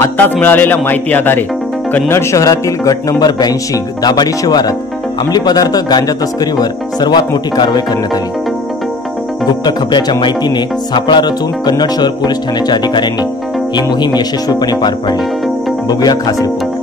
आत्ताच मिळालेल्या माहिती आधारे कन्नड शहरातील गट नंबर 82 दाभाडी शिवारात अंमली पदार्थ गांजा तस्करीवर सर्वात मोठी कारवाई करण्यात आली। गुप्त खबऱ्याच्या माहितीने सापळा रचून कन्नड शहर पोलीस ठाण्याच्या अधिकाऱ्यांनी ही मोहीम यशस्वीपणे पार पाडली। बघूया खास रिपोर्ट।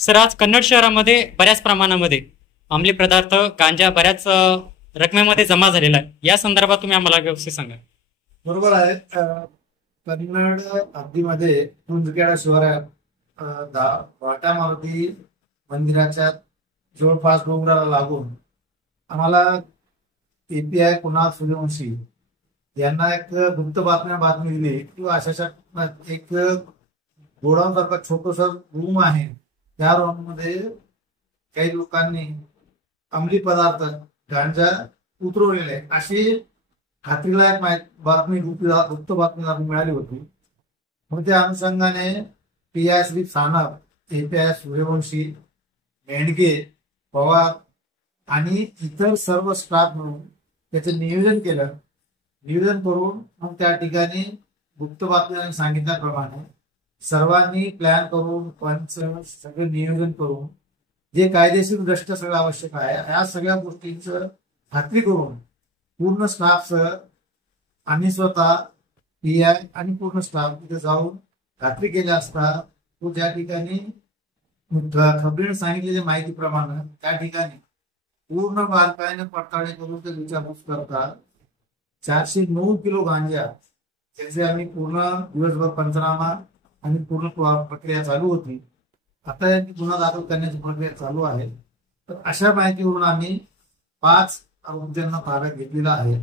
सर, आज कन्नड शहरामध्ये बऱ्याच प्रमाणामध्ये अंमली पदार्थ गांजा बऱ्याच रकमेमध्ये जमा झालेला आहे। या संदर्भात तुम्ही आम्हाला व्यवस्थित सांगा। बरोबर आहे। कन्नड हद्दीमध्ये कुंजखेडा शिवारात वाटा मारुती मंदिराच्या जवळपास डोंगराला लागून आम्हाला API कुणाल सूर्यवंशी यांना एक गुप्त बातमी दिली की अशा एक गोडाऊन सारखा छोटस रूम आहे, त्या रूम मध्ये काही लोकांनी अंमली पदार्थ गांजा उतरवलेले आहे अशी खात्रीलायक गुप्त बातमी मिळाली होती। मग त्या अनुषंगाने PI श्री सानप, API सूर्यवंशी, मेंढगे, पवार आणि इतर सर्व स्टाफ मिळून त्याचं नियोजन केलं। नियोजन करून मग त्या ठिकाणी गुप्त बातमीने सांगितल्याप्रमाणे सर्वांनी प्लॅन करून पंच सगळे नियोजन करून जे कायदेशीर दृष्ट्या सगळं आवश्यक आहे या सगळ्या गोष्टींचं खात्री करून पूर्ण स्टाफसह आम्ही स्वतः PI आणि पूर्ण स्टाफ तिथे जाऊन खात्री केल्या असता तो ज्या ठिकाणी खबरीने सांगितलेल्या माहितीप्रमाणे त्या ठिकाणी पूर्ण बारकाईने पडताळणी करून ते विचारपूस करता 409 किलो गांजा त्याचे आम्ही पूर्ण दिवसभर पंचनामा आणि पूर्ण प्रक्रिया चालू होती। आता यांनी गुन्हा दाखल करण्याची प्रक्रिया चालू आहे। तर अशा माहितीवरून आम्ही 5 आरोपींना ताब्यात घेतलेला आहे।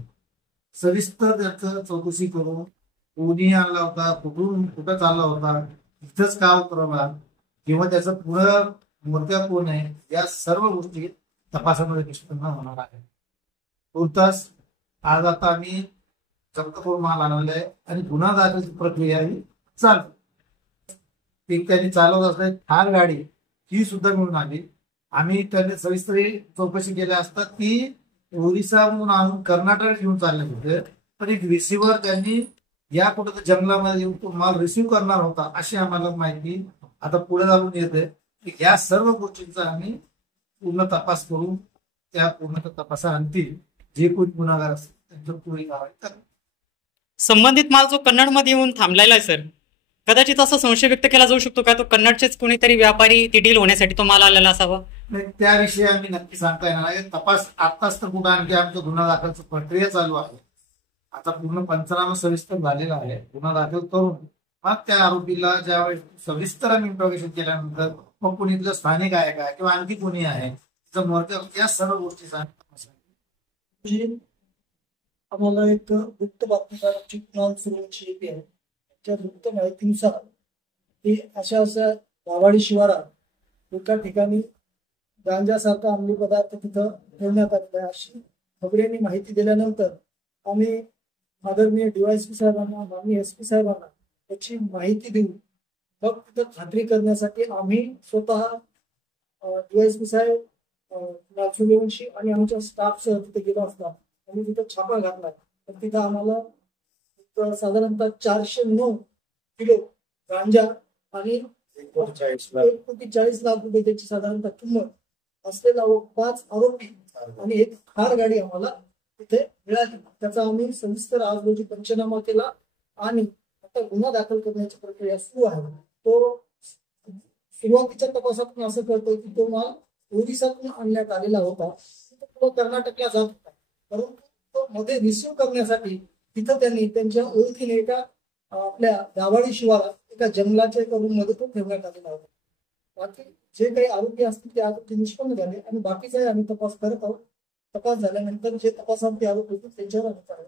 सविस्तर त्याचं चौकशी करून कोणी आणला होता, कुठं चालला होता, इथंच का उतरवला किंवा त्याचं पुढं मोर्चा कोण आहे, या सर्व गोष्टी तपासामध्ये निष्पन्न होणार आहे। तुर्तास आज आता आम्ही जप्त करून माल आणलाय आणि गुन्हा दाखल प्रक्रिया ही चालू। त्यांनी चालवत असलेली थार गाडी ही सुद्धा मिळून आली। आम्ही त्यांनी सविस्तर चौकशी केल्या असता ती ओरिसा म्हणून आणून कर्नाटक घेऊन चालले होते, पण एक रिसिव्हर त्यांनी या कुठं जंगलामध्ये येऊन तो माल रिसिव्ह करणार होता अशी आम्हाला माहिती आता पुढे जाऊन येते की या सर्व गोष्टींचा आम्ही पूर्ण तपास करून त्या पूर्ण तपासाअंती जे कोणी गुन्हेगार असतील त्यांच्यावर पूर्ण कारवाई करू। संबंधित माल जो कन्नड मध्ये येऊन थांबलेला आहे सर, कदाचित असा संशय व्यक्त केला जाऊ शकतो का तो कन्नडचेच कोणीतरी व्यापारी ती डील होण्यासाठी तो माल आलेला असावा? त्याविषयी आम्ही नक्की सांगता येणार आहे। तपास आताच तर कुठं आणखी आमचं गुन्हा दाखलची प्रक्रिया चालू आहे। आता पूर्ण पंचनामा सविस्तर झालेला आहे। गुन्हा दाखल करून मग त्या आरोपीला ज्यावेळेस सविस्तर आम्ही इंट्रोगेशन केल्यानंतर मग कोणी तिथलं स्थानिक आहे का किंवा आणखी कोणी आहे तिचं मोर्चा, या सर्व गोष्टी आम्हाला एक गुप्त बातमीदाराची कुणाल सूर्यवंशी येते आहे। त्या गुप्त माहितीनुसार ते अशा दाभाडी शिवारात एका ठिकाणी गांजासारखा अंमली पदार्थ तिथं ठेवण्यात आलेला आहे अशी खबरीने माहिती दिल्यानंतर आम्ही आदरणीय DYSP साहेबांना, माननीय SP साहेबांना त्याची माहिती देऊन मग तिथं खात्री करण्यासाठी आम्ही स्वतः DYSP साहेब, कुणाल सूर्यवंशी आणि आमच्या स्टाफसह तिथे गेलो असता आम्ही तिथं छापा घातला। तर तिथं आम्हाला साधारणतः 409 किलो गांजा आणि 1,40 लाख रुपये त्याची साधारणतः किंमत असलेला 5 आरोपी आणि एक कार गाडी आम्हाला तिथे मिळाली। त्याचा आम्ही सविस्तर आज रोजी पंचनामा केला आणि आता गुन्हा दाखल करण्याची प्रक्रिया सुरू आहे। तो सुरुवातीच्या तपासातून असं कळतं की तो माल ओरिसातून आणण्यात आलेला होता, तो कर्नाटकला जात होता, परंतु तो मध्ये रिसिव्ह करण्यासाठी तिथं त्यांनी त्यांच्या ओळखीने एका आपल्या दाभाडी शिवारात एका जंगलाच्या एका रूम मध्ये तो ठेवण्यात आलेला होता. बाकी जे काही आरोपी असतील ते आरोपी निष्पन्न झाले आणि बाकीचाही आम्ही तपास करत आहोत. तपास झाल्यानंतर जे तपासात ते आरोपी होते त्यांच्यावर आम्ही कारवाई